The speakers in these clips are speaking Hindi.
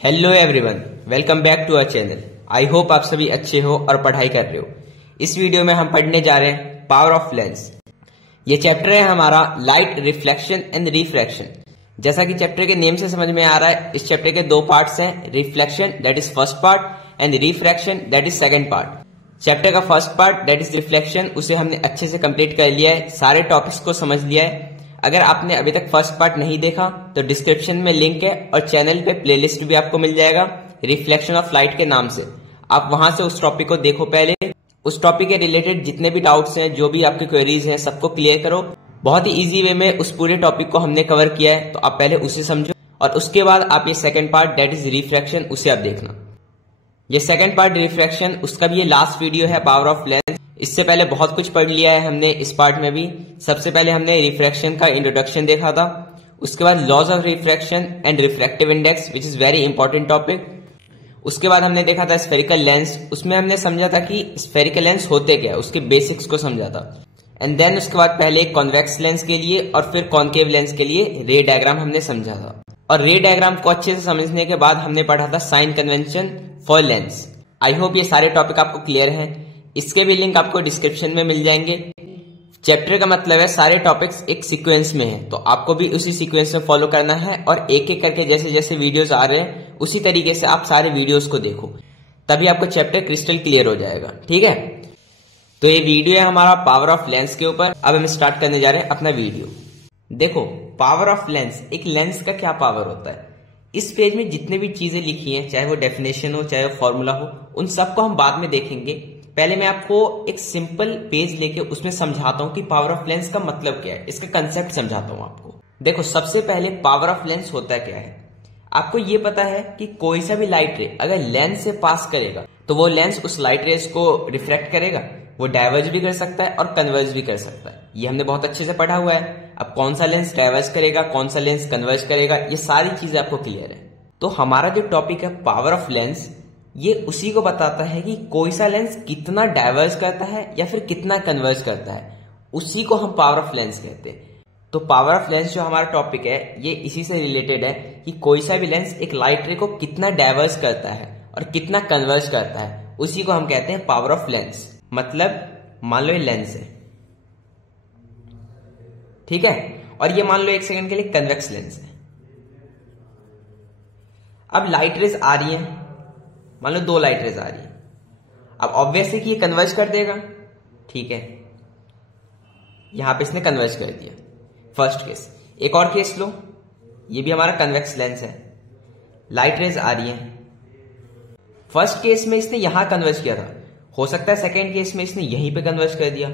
Hello everyone, welcome back to our channel. I hope आप सभी अच्छे हो और पढ़ाई कर रहे हो। इस वीडियो में हम पढ़ने जा रहे हैं पावर ऑफ लेंस। ये चैप्टर है हमारा लाइट रिफ्लेक्शन एंड रिफ्रैक्शन। जैसा कि चैप्टर के नेम से समझ में आ रहा है, इस चैप्टर के दो पार्ट्स हैं, reflection that is first part and refraction that is second part. Chapter का first part that is reflection, उसे हमने अच्छे से कंप्लीट कर लिया है, सारे टॉपिक्स को समझ लिया है। अगर आपने अभी तक फर्स्ट पार्ट नहीं देखा तो डिस्क्रिप्शन में लिंक है और चैनल पे प्लेलिस्ट भी आपको मिल जाएगा रिफ्लेक्शन ऑफ लाइट के नाम से। आप वहां से उस टॉपिक को देखो, पहले उस टॉपिक के रिलेटेड जितने भी डाउट्स हैं, जो भी आपके क्वेरीज हैं, सबको क्लियर करो। बहुत ही इजी वे में उस पूरे टॉपिक को हमने कवर किया है, तो आप पहले उसे समझो और उसके बाद आप ये second part that is refraction उसे आप देखना। ये सेकंड पार्ट रिफ्रैक्शन, उसका भी ये लास्ट वीडियो है पावर ऑफ लेंस। इससे पहले बहुत कुछ पढ़ लिया है हमने इस पार्ट में भी। सबसे पहले हमने रिफ्रैक्शन का इंट्रोडक्शन देखा था, उसके बाद laws of refraction and refractive index which is very important topic. उसके बाद हमने देखा था स्फेरिकल लेंस, उसमें हमने समझा था कि स्फेरिकल लेंस होते क्या है, उसके बेसिक्स को समझा था। एंड देन उसके बाद पहले कॉन्वेक्स लेंस के लिए और फिर कॉन्केव लेंस के लिए रे डायग्राम हमने समझा था। और रे डायग्राम को अच्छे से समझने के बाद हमने पढ़ा था sign convention for lens. I hope ये सारे टॉपिक आपको क्लियर हैं। इसके भी लिंक आपको डिस्क्रिप्शन में मिल जाएंगे। चैप्टर का मतलब है सारे टॉपिक्स एक सीक्वेंस में है, तो आपको भी उसी सीक्वेंस में फॉलो करना है और एक एक करके जैसे जैसे वीडियोस आ रहे हैं उसी तरीके से आप सारे वीडियोस को देखो, तभी आपको चैप्टर क्रिस्टल क्लियर हो जाएगा। ठीक है, तो ये वीडियो है हमारा पावर ऑफ लेंस के ऊपर। अब हम स्टार्ट करने जा रहे हैं अपना वीडियो। देखो, पावर ऑफ लेंस, एक लेंस का क्या पावर होता है। इस पेज में जितने भी चीजें लिखी हैं, चाहे वो डेफिनेशन हो चाहे वो फॉर्मूला हो, उन सबको हम बाद में देखेंगे। पहले मैं आपको एक सिंपल पेज लेके उसमें समझाता हूं कि पावर ऑफ लेंस का मतलब क्या है, इसका कंसेप्ट समझाता हूं आपको। देखो, सबसे पहले पावर ऑफ लेंस होता क्या है। आपको ये पता है कि कोई सा भी लाइट रे अगर लेंस से पास करेगा तो वो लेंस उस लाइट रेस को रिफ्लेक्ट करेगा, वो डाइवर्ज भी कर सकता है और कन्वर्ज भी कर सकता है। ये हमने बहुत अच्छे से पढ़ा हुआ है। अब कौन सा लेंस डाइवर्ज करेगा, कौन सा लेंस कन्वर्ज करेगा, ये सारी चीजें आपको क्लियर है। तो हमारा जो टॉपिक है पावर ऑफ लेंस, ये उसी को बताता है कि कोई सा लेंस कितना डाइवर्ज करता है या फिर कितना कन्वर्ज करता है, उसी को हम पावर ऑफ लेंस कहते हैं। तो पावर ऑफ लेंस जो हमारा टॉपिक है, ये इसी से रिलेटेड है कि कोई सा भी लेंस एक लाइट रे को कितना डाइवर्ज करता है और कितना कन्वर्ज करता है, उसी को हम कहते हैं पावर ऑफ लेंस। मतलब मान लो ये लेंस है, ठीक है, और ये मान लो एक सेकंड के लिए कन्वेक्स लेंस है। अब लाइट रेस आ रही है, मान लो दो लाइट रेज आ रही है। अब ऑब्वियसली कि ये कन्वर्ज कर देगा, ठीक है, यहां पे इसने कन्वर्ज कर दिया, फर्स्ट केस। एक और केस लो, ये भी हमारा कन्वेक्स लेंस है, लाइट रेज आ रही है। फर्स्ट केस में इसने यहां कन्वर्ज किया था, हो सकता है सेकेंड केस में इसने यहीं पे कन्वर्ज कर दिया,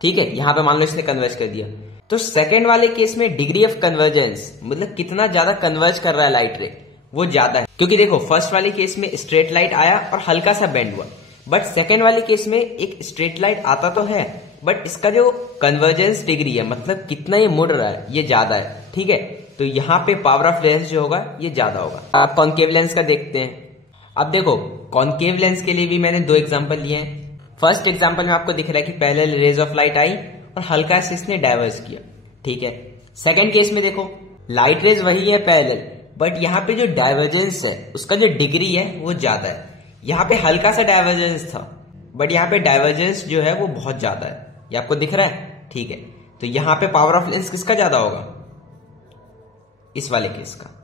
ठीक है, यहां पे मान लो इसने कन्वर्ज कर दिया। तो सेकेंड वाले केस में डिग्री ऑफ कन्वर्जेंस, मतलब कितना ज्यादा कन्वर्ज कर रहा है लाइट रे, वो ज्यादा है। क्योंकि देखो, फर्स्ट वाले केस में स्ट्रेट लाइट आया और हल्का सा बेंड हुआ, बट सेकेंड वाले केस में एक स्ट्रेट लाइट आता तो है, बट इसका जो कन्वर्जेंस डिग्री है, मतलब कितना ये मुड़ रहा है, ये ज्यादा है। ठीक है, तो यहां पे पावर ऑफ लेंस जो होगा ये ज्यादा होगा। आप कॉन्केव लेंस का देखते हैं। अब देखो, कॉन्केव लेंस के लिए भी मैंने दो एग्जाम्पल लिए हैं। फर्स्ट एग्जाम्पल में आपको दिख रहा है कि पहले रेज ऑफ लाइट आई और हल्का से इसने डाइवर्ज किया, ठीक है। सेकेंड केस में देखो, लाइट रेज वही है पैरेलल, बट यहाँ पे जो डाइवर्जेंस है उसका जो डिग्री है वो ज्यादा है। यहाँ पे हल्का सा डाइवर्जेंस था, बट यहाँ पे डाइवर्जेंस जो है वो बहुत ज्यादा है। ये आपको दिख रहा है, ठीक है। तो यहाँ पे पावर ऑफ लेंस किसका ज्यादा होगा, इस वाले केस का।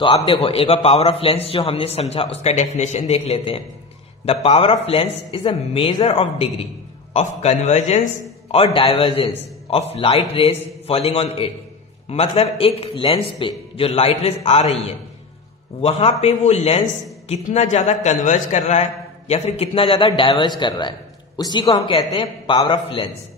तो आप देखो, एक बार पावर ऑफ लेंस जो हमने समझा उसका डेफिनेशन देख लेते हैं। The power of lens is a measure of degree of convergence और divergence of light rays falling on it. मतलब एक लेंस पे जो लाइट रेज आ रही है, वहां पे वो लेंस कितना ज्यादा कन्वर्ज कर रहा है या फिर कितना ज्यादा डाइवर्ज कर रहा है, उसी को हम कहते हैं पावर ऑफ लेंस।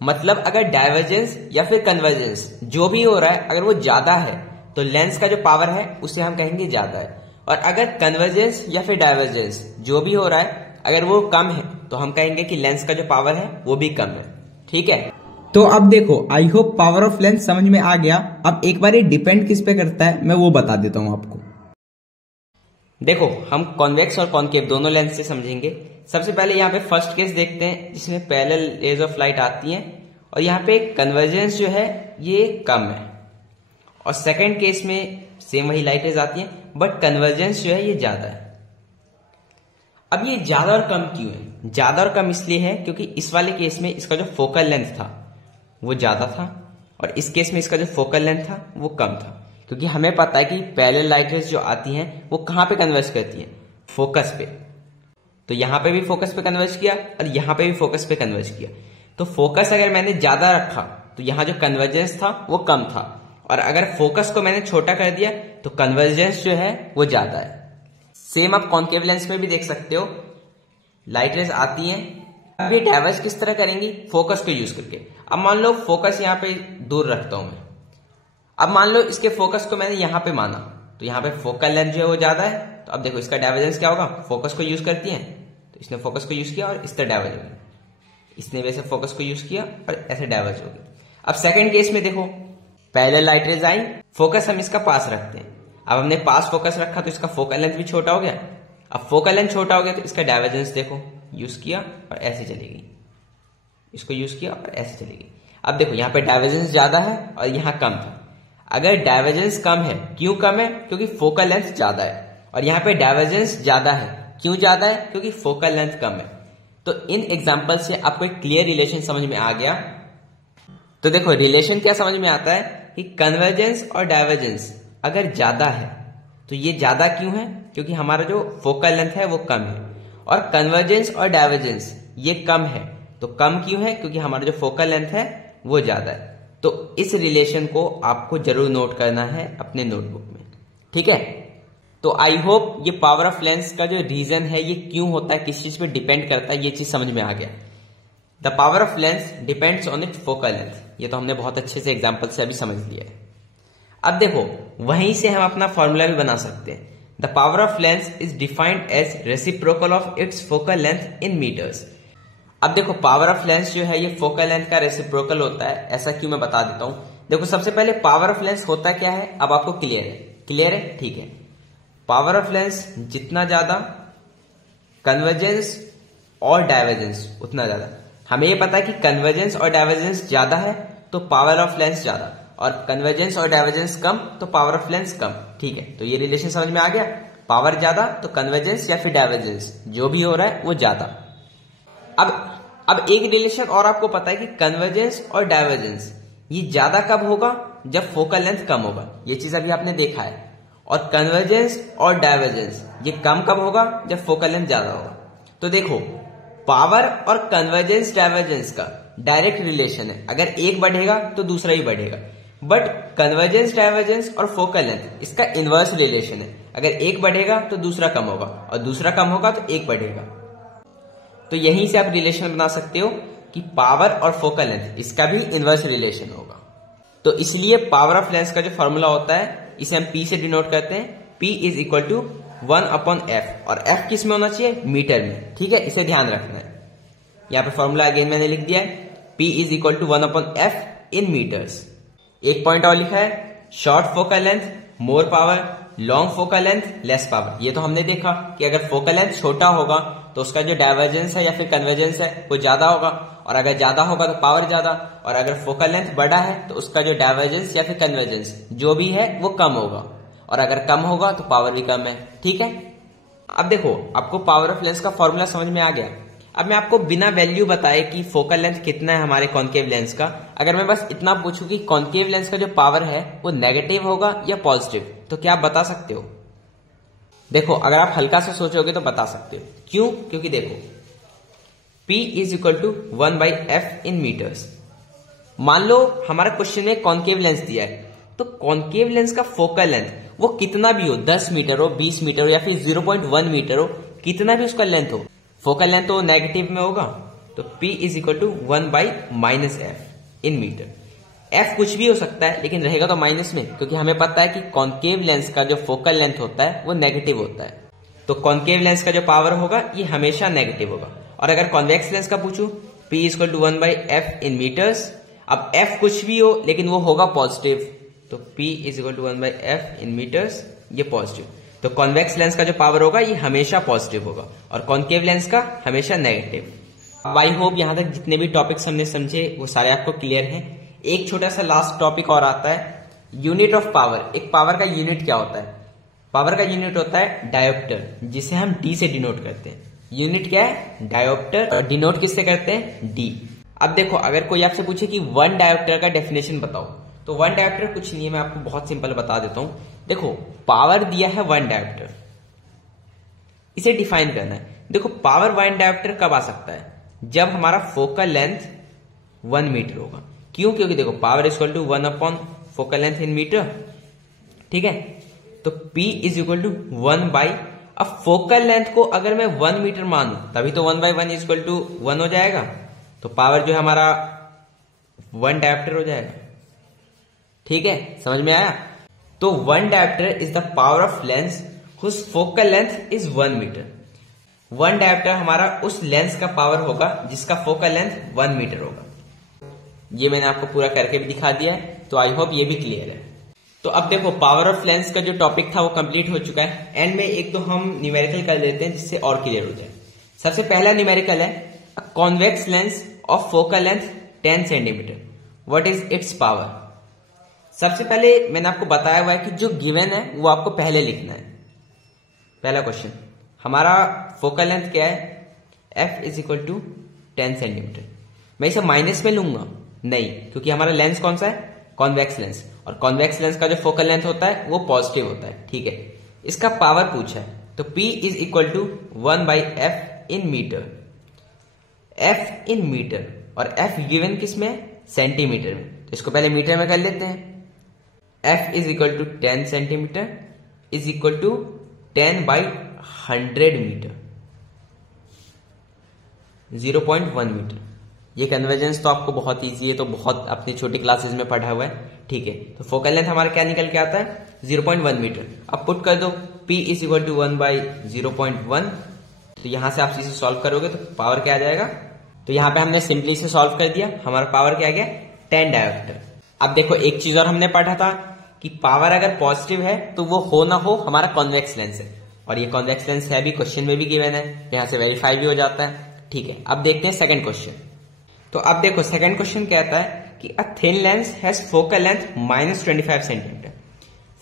मतलब अगर डाइवर्जेंस या फिर कन्वर्जेंस जो भी हो रहा है, अगर वो ज्यादा है तो लेंस का जो पावर है उसे हम कहेंगे ज्यादा है, और अगर कन्वर्जेंस या फिर डाइवर्जेंस जो भी हो रहा है अगर वो कम है तो हम कहेंगे कि लेंस का जो पावर है वो भी कम है। ठीक है, तो अब देखो, I hope power of lens समझ में आ गया। अब एक बार ये डिपेंड किस पे करता है मैं वो बता देता हूं आपको। देखो, हम कॉन्वेक्स और कॉन्केव दोनों लेंस से समझेंगे। सबसे पहले यहाँ पे फर्स्ट केस देखते हैं जिसमें पैरेलल रेज ऑफ लाइट आती हैं और यहाँ पे कन्वर्जेंस जो है ये कम है। और सेकंड केस में सेम वही लाइट रेज आती है, बट कन्वर्जेंस जो है ये ज्यादा है। अब ये ज्यादा और कम क्यों है? ज्यादा और कम इसलिए है क्योंकि इस वाले केस में इसका जो फोकल लेंथ था वो ज्यादा था, और इस केस में इसका जो फोकल लेंथ था वो कम था। क्योंकि हमें पता है कि पैरेलल लाइट रेज जो आती हैं वो कहां पे कन्वर्ज करती हैं? फोकस पे। तो यहां पे भी फोकस पे कन्वर्ज किया और यहां पे भी फोकस पे कन्वर्ज किया। तो फोकस अगर मैंने ज्यादा रखा तो यहां जो कन्वर्जेंस था वो कम था, और अगर फोकस को मैंने छोटा कर दिया तो कन्वर्जेंस जो है वो ज्यादा है। सेम आप कॉन्केव लेंस में भी देख सकते हो, लाइट रेज आती हैं, अब ये डाइवर्ज किस तरह करेंगी? फोकस को यूज करके। अब मान लो फोकस यहाँ पे दूर रखता हूं मैं, अब मान लो इसके फोकस को मैंने यहां पे माना, तो यहां पे फोकल लेंथ जो है वो ज्यादा है, तो अब देखो इसका डाइवर्जेंस क्या होगा? फोकस को यूज करती है, तो इसने फोकस को यूज किया और इस तरह डाइवर्ज होगी, इसने वैसे फोकस को यूज किया और ऐसे डाइवर्ज होगी। अब सेकंड केस में देखो, पहले लाइट रेज आई, फोकस हम इसका पास रखते हैं, अब हमने पास फोकस रखा तो इसका फोकल लेंथ भी छोटा हो गया। अब फोकल लेंथ छोटा हो गया तो इसका डाइवर्जेंस देखो, यूज किया और ऐसे चलेगी, इसको यूज किया और ऐसे चलेगी। अब देखो यहाँ पे डाइवर्जेंस ज्यादा है और यहाँ कम था। अगर डाइवर्जेंस कम है, क्यों कम है? क्योंकि फोकल लेंथ ज्यादा है, और यहाँ पे डाइवर्जेंस ज्यादा है, क्यों ज्यादा है? क्योंकि फोकल लेंथ कम है। तो इन एग्जाम्पल से आपको एक क्लियर रिलेशन समझ में आ गया। तो देखो रिलेशन क्या समझ में आता है कि कन्वर्जेंस और डाइवर्जेंस अगर ज्यादा है तो ये ज्यादा क्यों है? क्योंकि हमारा जो फोकल लेंथ है वो कम है, और कन्वर्जेंस और डाइवर्जेंस ये कम है, तो कम क्यों है? क्योंकि हमारा जो फोकल लेंथ है वो ज्यादा है। तो इस रिलेशन को आपको जरूर नोट करना है अपने नोटबुक में, ठीक है? तो आई होप ये पावर ऑफ लेंस का जो रीजन है ये क्यों होता है, किस चीज पे डिपेंड करता है, ये चीज समझ में आ गया। The power of lens depends on it focal length, ये तो हमने बहुत अच्छे से एग्जाम्पल से अभी समझ लिया है। अब देखो वहीं से हम अपना फॉर्मूला भी बना सकते हैं। The power of lens is defined as reciprocal of its focal length in metres. अब देखो पावर ऑफ लेंस जो है ये फोकल लेंथ का रेसिप्रोकल होता है, ऐसा क्यों मैं बता देता हूं। देखो सबसे पहले पावर ऑफ लेंस होता क्या है, अब आपको क्लियर है? क्लियर है, ठीक है। पावर ऑफ लेंस जितना ज्यादा, कन्वर्जेंस और डाइवर्जेंस उतना ज्यादा। हमें ये पता है कि कन्वर्जेंस और डाइवर्जेंस ज्यादा है तो पावर ऑफ लेंस ज्यादा, और कन्वर्जेंस और डाइवर्जेंस कम तो पावर ऑफ लेंस कम, ठीक है? तो ये रिलेशन समझ में आ गया। पावर ज्यादा तो कन्वर्जेंस या फिर डाइवर्जेंस जो भी हो रहा है वो ज्यादा। अब एक रिलेशन और आपको पता है कि कन्वर्जेंस और डाइवर्जेंस ये ज्यादा कब होगा? जब फोकल लेंथ कम होगा, ये चीज अभी आपने देखा है। और कन्वर्जेंस और डाइवर्जेंस ये कम कब होगा? जब फोकल लेंथ ज्यादा होगा। तो देखो पावर और कन्वर्जेंस डाइवर्जेंस का डायरेक्ट रिलेशन है, अगर एक बढ़ेगा तो दूसरा ही बढ़ेगा। बट कन्वर्जेंस डाइवर्जेंस और फोकल लेंथ इसका इनवर्स रिलेशन है, अगर एक बढ़ेगा तो दूसरा कम होगा, और दूसरा कम होगा तो एक बढ़ेगा। तो यहीं से आप रिलेशन बना सकते हो कि पावर और फोकल लेंथ इसका भी इनवर्स रिलेशन होगा। तो इसलिए पावर ऑफ लेंस का जो फॉर्मूला होता है इसे हम P से डिनोट करते हैं। P is equal to 1/f, और f किस में होना चाहिए? मीटर में, ठीक है? इसे ध्यान रखना है। यहाँ पे फॉर्मूला अगेन मैंने लिख दिया है, P is equal to 1/f in metres. एक पॉइंट और लिखा है, short focal length more power, long focal length less power. ये तो हमने देखा कि अगर फोकल लेंथ छोटा होगा तो उसका जो डाइवर्जेंस है या फिर कन्वर्जेंस है वो ज्यादा होगा, और अगर ज्यादा होगा तो पावर ज्यादा, और अगर फोकल लेंथ बड़ा है तो उसका जो डाइवर्जेंस या फिर कन्वर्जेंस जो भी है वो कम होगा, और अगर कम होगा तो पावर भी कम है, ठीक है? अब देखो आपको पावर ऑफ लेंस का फॉर्मूला समझ में आ गया। अब मैं आपको बिना वैल्यू बताए कि फोकल लेंथ कितना है हमारे कॉन्केव लेंस का, अगर मैं बस इतना पूछूं कि कॉन्केव लेंस का जो पावर है वो नेगेटिव होगा या पॉजिटिव, तो क्या आप बता सकते हो? देखो अगर आप हल्का सा सोचोगे तो बता सकते हो। क्यों? क्योंकि देखो P is equal to 1/f in metres. मान लो हमारा क्वेश्चन में कॉन्केव लेंस दिया है, तो कॉन्केव लेंस का फोकल लेंथ वो कितना भी हो, 10 मीटर हो, 20 मीटर हो या फिर 0.1 मीटर हो, कितना भी उसका लेंथ हो, फोकल लेंथ तो नेगेटिव में होगा। तो P is equal to 1/-f in metre. f कुछ भी हो सकता है लेकिन रहेगा तो माइनस में, क्योंकि हमें पता है कि कॉन्केव लेंस का जो फोकल लेंथ होता है वो नेगेटिव होता है। तो कॉन्केव लेंस का जो पावर होगा ये हमेशा नेगेटिव होगा। और अगर कॉन्वेक्स लेंस का पूछूं, P is equal to 1/f in metres. अब f कुछ भी हो लेकिन वो होगा पॉजिटिव, तो P is equal to 1/f in metres, ये पॉजिटिव। तो कॉन्वेक्स लेंस का जो पावर होगा ये हमेशा पॉजिटिव होगा, और कॉन्केव लेंस का हमेशा नेगेटिव। आई होप यहां तक जितने भी टॉपिक्स हमने समझे वो सारे आपको क्लियर हैं। एक छोटा सा लास्ट टॉपिक और आता है, यूनिट ऑफ पावर, एक पावर का यूनिट क्या होता है? पावर का यूनिट होता है डायोप्टर, जिसे हम डी से डिनोट करते हैं। यूनिट क्या है? डायोप्टर। और डिनोट किससे करते हैं? डी। अब देखो, अगर कोई आपसे पूछे कि वन डायोप्टर का डेफिनेशन बताओ, तो वन डायोप्टर कुछ नहीं है, मैं आपको बहुत सिंपल बता देता हूं। देखो, पावर दिया है वन डायोप्टर, इसे डिफाइन करना है। देखो, पावर वन डायोप्टर कब आ सकता है? जब हमारा फोकल लेंथ 1 मीटर होगा। क्यों? क्योंकि देखो, power equal to 1 upon focal length in metre, ठीक है। तो P is equal to 1 by, अब फोकल लेंथ को अगर मैं 1 मीटर मानू तभी तो 1 बाई 1 इज इक्वल टू 1 हो जाएगा। तो पावर जो है हमारा 1 डायोप्टर हो जाएगा, ठीक है, समझ में आया? तो 1 dioptre is the power of lens whose focal length is 1 metre. 1 dioptre हमारा उस लेंस का पावर होगा जिसका फोकल लेंथ 1 मीटर होगा। ये मैंने आपको पूरा करके भी दिखा दिया है, तो आई होप ये भी क्लियर है। तो अब देखो, पावर ऑफ लेंस का जो टॉपिक था वो कंप्लीट हो चुका है। एंड में एक तो हम न्यूमेरिकल कर लेते हैं जिससे और क्लियर हो जाए। सबसे पहला न्यूमेरिकल है अ convex lens of focal length 10 centimetre, what is it's power. सबसे पहले मैंने आपको बताया हुआ है कि जो गिवन है वो आपको पहले लिखना है। पहला क्वेश्चन, हमारा फोकल लेंथ क्या है? f is equal to 10 centimetre. मैं इसे माइनस में लूंगा? नहीं, क्योंकि हमारा लेंस कौन सा है? कॉन्वेक्स लेंस, और कॉन्वेक्स लेंस का जो फोकल लेंथ होता है वो पॉजिटिव होता है, ठीक है। इसका पावर पूछा है, तो P is equal to 1 by F in metre. f in metre, और f गिवन किस में? सेंटीमीटर में, तो इसको पहले मीटर में कर लेते हैं। f is equal to 10 centimetre is equal to 10 by 100 metre, 0.1 metre. ये कन्वर्जेंस तो आपको बहुत इजी है, तो बहुत अपनी छोटी क्लासेस में पढ़ा हुआ है, ठीक है। तो फोकल लेंथ हमारा क्या निकल के आता है? 0.1 मीटर। अब पुट कर दो, P is equal to 1 by 0.1। तो यहां से आप इसे सॉल्व करोगे तो पावर क्या आ जाएगा? तो यहां पे हमने सिंपली इसे सॉल्व कर दिया, हमारा पावर क्या आ गया? 10 डायोप्टर। अब देखो, एक चीज और हमने पढ़ा था कि पावर अगर पॉजिटिव है तो वो हो ना हो हमारा कॉन्वेक्स लेंस है, और ये कॉन्वेक्स लेंस है भी, क्वेश्चन में भी गिवन है, यहां से वेरीफाई भी हो जाता है, ठीक है। अब देखते हैं सेकंड क्वेश्चन। तो अब देखो, सेकंड क्वेश्चन कहता है कि a thin lens has focal length -25 centimetre.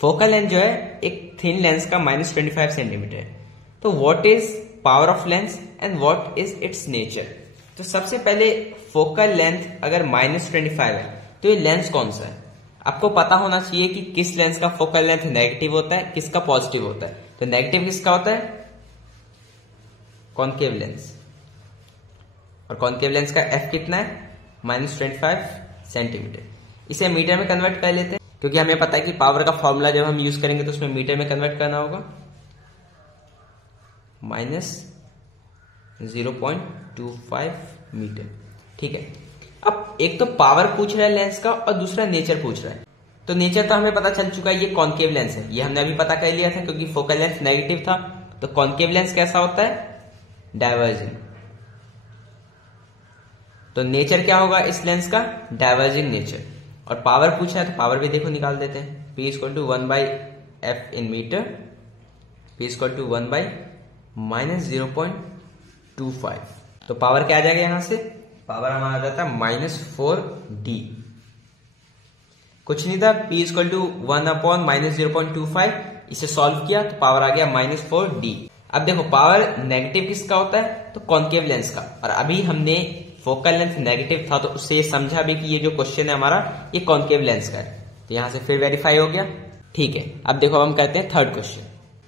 Focal length जो है एक थिन लेंस का -25 सेंटीमीटर है। तो what is power of lens and what is it's nature. तो सबसे पहले फोकल लेंथ अगर -25 है तो ये लेंस कौन सा है? आपको पता होना चाहिए कि किस लेंस का फोकल लेंथ नेगेटिव होता है, किसका पॉजिटिव होता है। तो नेगेटिव किसका होता है? कॉनकेव लेंस, और कॉनकेव लेंस का f कितना है? -25 सेंटीमीटर। इसे मीटर में कन्वर्ट कर लेते हैं, क्योंकि हमें पता है कि पावर का फॉर्मूला जब हम यूज करेंगे तो उसमें मीटर में कन्वर्ट करना होगा। -0.25 मीटर, ठीक है। अब एक तो पावर पूछ रहा है लेंस का, और दूसरा नेचर पूछ रहा है। तो नेचर तो हमें पता चल चुका है, ये कॉनकेव लेंस है, ये हमने अभी पता कर लिया था, क्योंकि फोकल लेंथ नेगेटिव था। तो कॉनकेव लेंस कैसा होता है? डाइवर्जिंग। तो नेचर क्या होगा इस लेंस का? Diverging nature. और पावर पूछा है तो पावर भी देखो निकाल देते हैं। P equal to 1 by F in metre, P equal to 1 by -0.25। तो पावर क्या आ जाएगा यहां से? पावर हमारा आ जाता है -4D। कुछ नहीं था, P इक्वल टू 1 अपॉन -0.25, इसे सॉल्व किया तो पावर आ गया -4D। अब देखो, पावर नेगेटिव किसका होता है? तो कॉनकेव लेंस का, और अभी हमने फोकल लेंथ नेगेटिव था तो उससे ये समझा भी कि ये जो क्वेश्चन है हमारा ये कॉनकेव लेंस का है, तो यहां से फिर वेरीफाई हो गया, ठीक है। अब देखो, हम करते हैं थर्ड क्वेश्चन।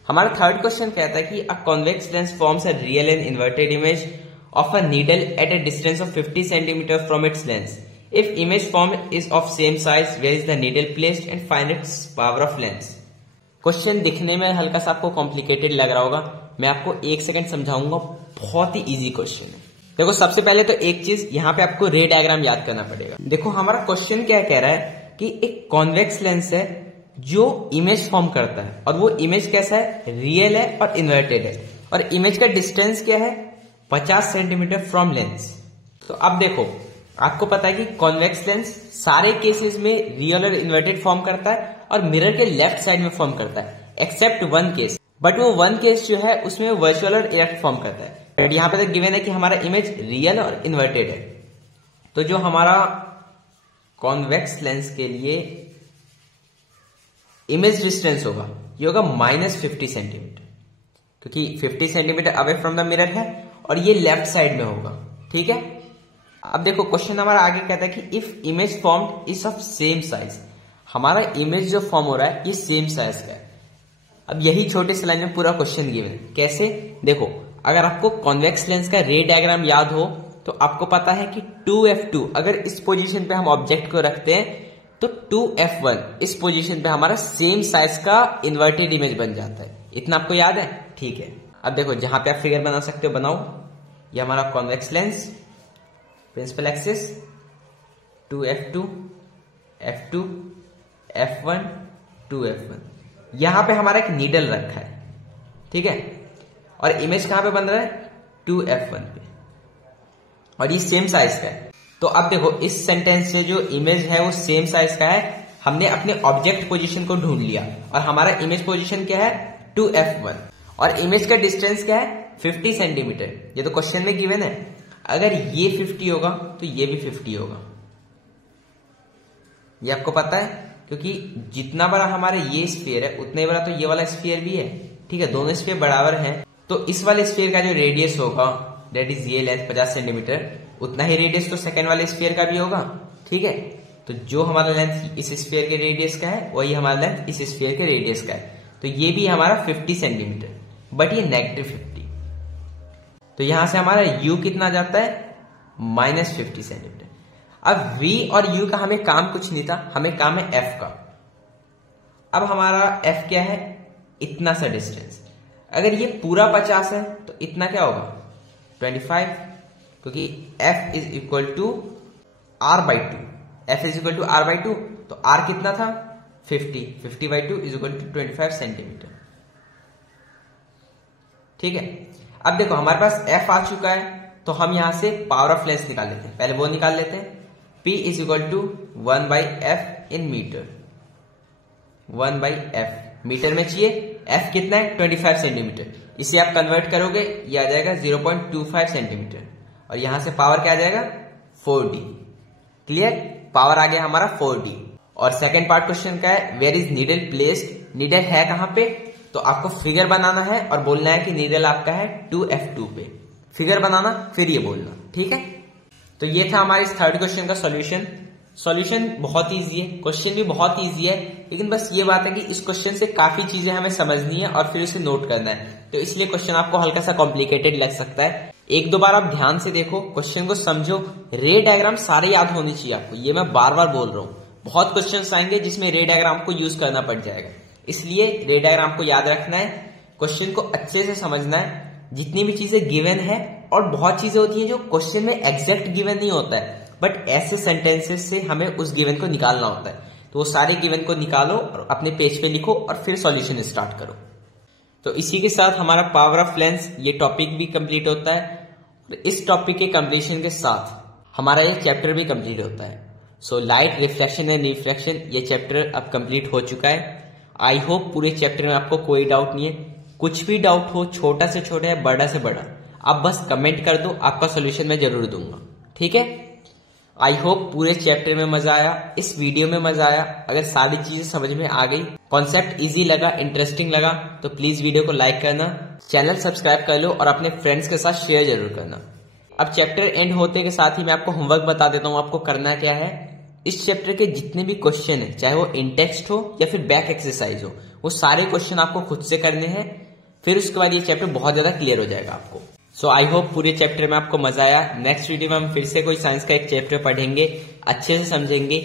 हमारा थर्ड क्वेश्चन कहता है कि a convex lens forms a real and inverted image of a needle at a distance of 50 centimetre from its lens. If image form is of same size, where is the needle placed and find its power of lens. Question दिखने में हल्का सा आपको कॉम्प्लिकेटेड लग रहा होगा, मैं आपको 1 सेकंड समझाऊंगा, बहुत ही इजी क्वेश्चन है। देखो, सबसे पहले तो एक चीज यहाँ पे आपको रे डायग्राम याद करना पड़ेगा। देखो, हमारा क्वेश्चन क्या कह रहा है कि एक कॉन्वेक्स लेंस है जो इमेज फॉर्म करता है, और वो इमेज कैसा है? रियल है और इन्वर्टेड है, और इमेज का डिस्टेंस क्या है? 50 सेंटीमीटर फ्रॉम लेंस। तो अब देखो, आपको पता है कि कॉन्वेक्स लेंस सारे केसेस में रियल और इन्वर्टेड फॉर्म करता है, और मिरर के लेफ्ट साइड में फॉर्म करता है, एक्सेप्ट वन केस। बट वो वन केस जो है उसमें वर्चुअल और इरेक्ट फॉर्म करता है। बट यहां पे तो गिवन है कि हमारा इमेज रियल और इन्वर्टेड है। तो जो हमारा कॉन्वेक्स लेंस के लिए इमेज डिस्टेंस होगा ये होगा -50 सेंटीमीटर, क्योंकि 50 centimetre away from the mirror है और ये लेफ्ट साइड में होगा। ठीक है, अब देखो क्वेश्चन हमारा आगे कहता है कि if image form is of same size, हमारा इमेज जो फॉर्म हो रहा है ये सेम साइज का है। अब यही छोटे से लाइन में पूरा क्वेश्चन गिवन है। कैसे? देखो, अगर आपको कॉन्वेक्स लेंस का रे डायग्राम याद हो तो आपको पता है कि 2f2 अगर इस पोजीशन पे हम ऑब्जेक्ट को रखते हैं तो 2f1 इस पोजीशन पे हमारा सेम साइज का इन्वर्टेड इमेज बन जाता है। इतना आपको याद है? ठीक है, अब देखो जहां पे आप फिगर बना सकते हो बनाओ। ये हमारा convex lens, principal axis 2f2 f2 f1 2f1, यहां पे हमारा एक नीडल रखा है। ठीक है, और इमेज कहां पे बन रहा है? 2f1 पे, और ये सेम साइज का है। तो अब देखो इस सेंटेंस से जो इमेज है वो सेम साइज का है। हमने अपने ऑब्जेक्ट पोजीशन को ढूंढ लिया और हमारा इमेज पोजीशन क्या है? 2f1, और इमेज का डिस्टेंस क्या है? 50 सेंटीमीटर। ये तो क्वेश्चन में गिवन है। अगर ये 50 होगा तो ये भी 50 होगा, ये आपको पता है, क्योंकि जितना बड़ा हमारा ये स्फीयर है उतना ही बड़ा तो ये वाला स्फीयर भी है। ठीक है, दोनों स्फीयर बराबर हैं, तो इस वाले स्फीयर का जो रेडियस होगा दैट इज ये लेंथ 50 सेंटीमीटर, उतना ही रेडियस तो सेकंड वाले स्फीयर का भी होगा। ठीक है, तो जो हमारा लेंथ इस स्फीयर के रेडियस का है वही हमारा लेंथ इस स्फीयर के रेडियस का है। तो ये भी हमारा 50 सेंटीमीटर, बट ये -50। तो यहां से हमारा u कितना जाता है? -50 सेंटीमीटर। अब v और u का हमें काम कुछ नहीं था, हमें काम है f का। अब हमारा f क्या है? इतना सा डिस्टेंस। अगर ये पूरा 50 है तो इतना क्या होगा? 25, क्योंकि f is equal to r/2। f is equal to r/2, तो r कितना था? 50/2 इज इक्वल टू 25 सेंटीमीटर। ठीक है, अब देखो हमारे पास f आ चुका है, तो हम यहां से पावर ऑफ लेंस निकाल लेते हैं। पहले वो निकाल लेते हैं। P is equal to 1/f in metre. 1/f metre में चाहिए, f कितना है? 25 सेंटीमीटर। इसे आप कन्वर्ट करोगे ये आ जाएगा 0.25 सेंटीमीटर, और यहां से पावर क्या आ जाएगा? 4d। क्लियर? पावर आ गया हमारा 4d। और सेकेंड पार्ट क्वेश्चन का है where is needle placed? Needle है कहां पे? तो आपको फिगर बनाना है और बोलना है कि नीडल आपका है 2f2 पे। फिगर बनाना फिर ये बोलना। ठीक है, तो ये था हमारे इस थर्ड क्वेश्चन का सॉल्यूशन। सॉल्यूशन बहुत इजी है, क्वेश्चन भी बहुत इजी है, लेकिन बस ये बात है कि इस क्वेश्चन से काफी चीजें हमें समझनी है और फिर उसे नोट करना है, तो इसलिए क्वेश्चन आपको हल्का सा कॉम्प्लिकेटेड लग सकता है। एक दो बार आप ध्यान से देखो, क्वेश्चन को समझो। रे डायग्राम सारे याद होने चाहिए आपको, ये मैं बार बार बोल रहा हूँ। बहुत क्वेश्चंस आएंगे जिसमें रे डायग्राम को यूज करना पड़ जाएगा, इसलिए रे डायग्राम को याद रखना है, क्वेश्चन को अच्छे से समझना है। जितनी भी चीजें गिवन है, और बहुत चीजें होती है जो क्वेश्चन में एग्जैक्ट गिवन नहीं होता है, बट ऐसे सेंटेंसेस से हमें उस गिवन को निकालना होता है। तो वो सारे गिवन को निकालो और अपने पेज पे लिखो और फिर सॉल्यूशन स्टार्ट करो। तो इसी के साथ हमारा पावर ऑफ लेंस ये टॉपिक भी कंप्लीट होता है, और इस टॉपिक के कंप्लीशन के साथ हमारा ये चैप्टर भी कंप्लीट होता है। So light reflection and refraction ये चैप्टर अब कंप्लीट हो चुका है। आई होप पूरे चैप्टर में आपको कोई डाउट नहीं है। कुछ भी डाउट हो, छोटा से छोटा है, बड़ा से बड़ा, आप बस कमेंट कर दो, आपका सोल्यूशन मैं जरूर दूंगा। ठीक है, आई होप पूरे चैप्टर में मजा आया, इस वीडियो में मजा आया। अगर सारी चीजें समझ में आ गई, कॉन्सेप्ट इजी लगा, इंटरेस्टिंग लगा, तो प्लीज वीडियो को लाइक करना, चैनल सब्सक्राइब कर लो और अपने फ्रेंड्स के साथ शेयर जरूर करना। अब चैप्टर एंड होते के साथ ही मैं आपको होमवर्क बता देता हूँ, आपको करना क्या है। इस चैप्टर के जितने भी क्वेश्चन है, चाहे वो इन टेक्स्ट हो या फिर बैक एक्सरसाइज हो, वो सारे क्वेश्चन आपको खुद से करने हैं। फिर उसके बाद ये चैप्टर बहुत ज्यादा क्लियर हो जाएगा आपको। सो आई होप पूरे चैप्टर में आपको मजा आया। नेक्स्ट वीडियो में हम फिर से कोई साइंस का एक चैप्टर पढ़ेंगे, अच्छे से समझेंगे।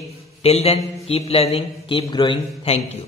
Till then keep learning, keep growing. Thank you.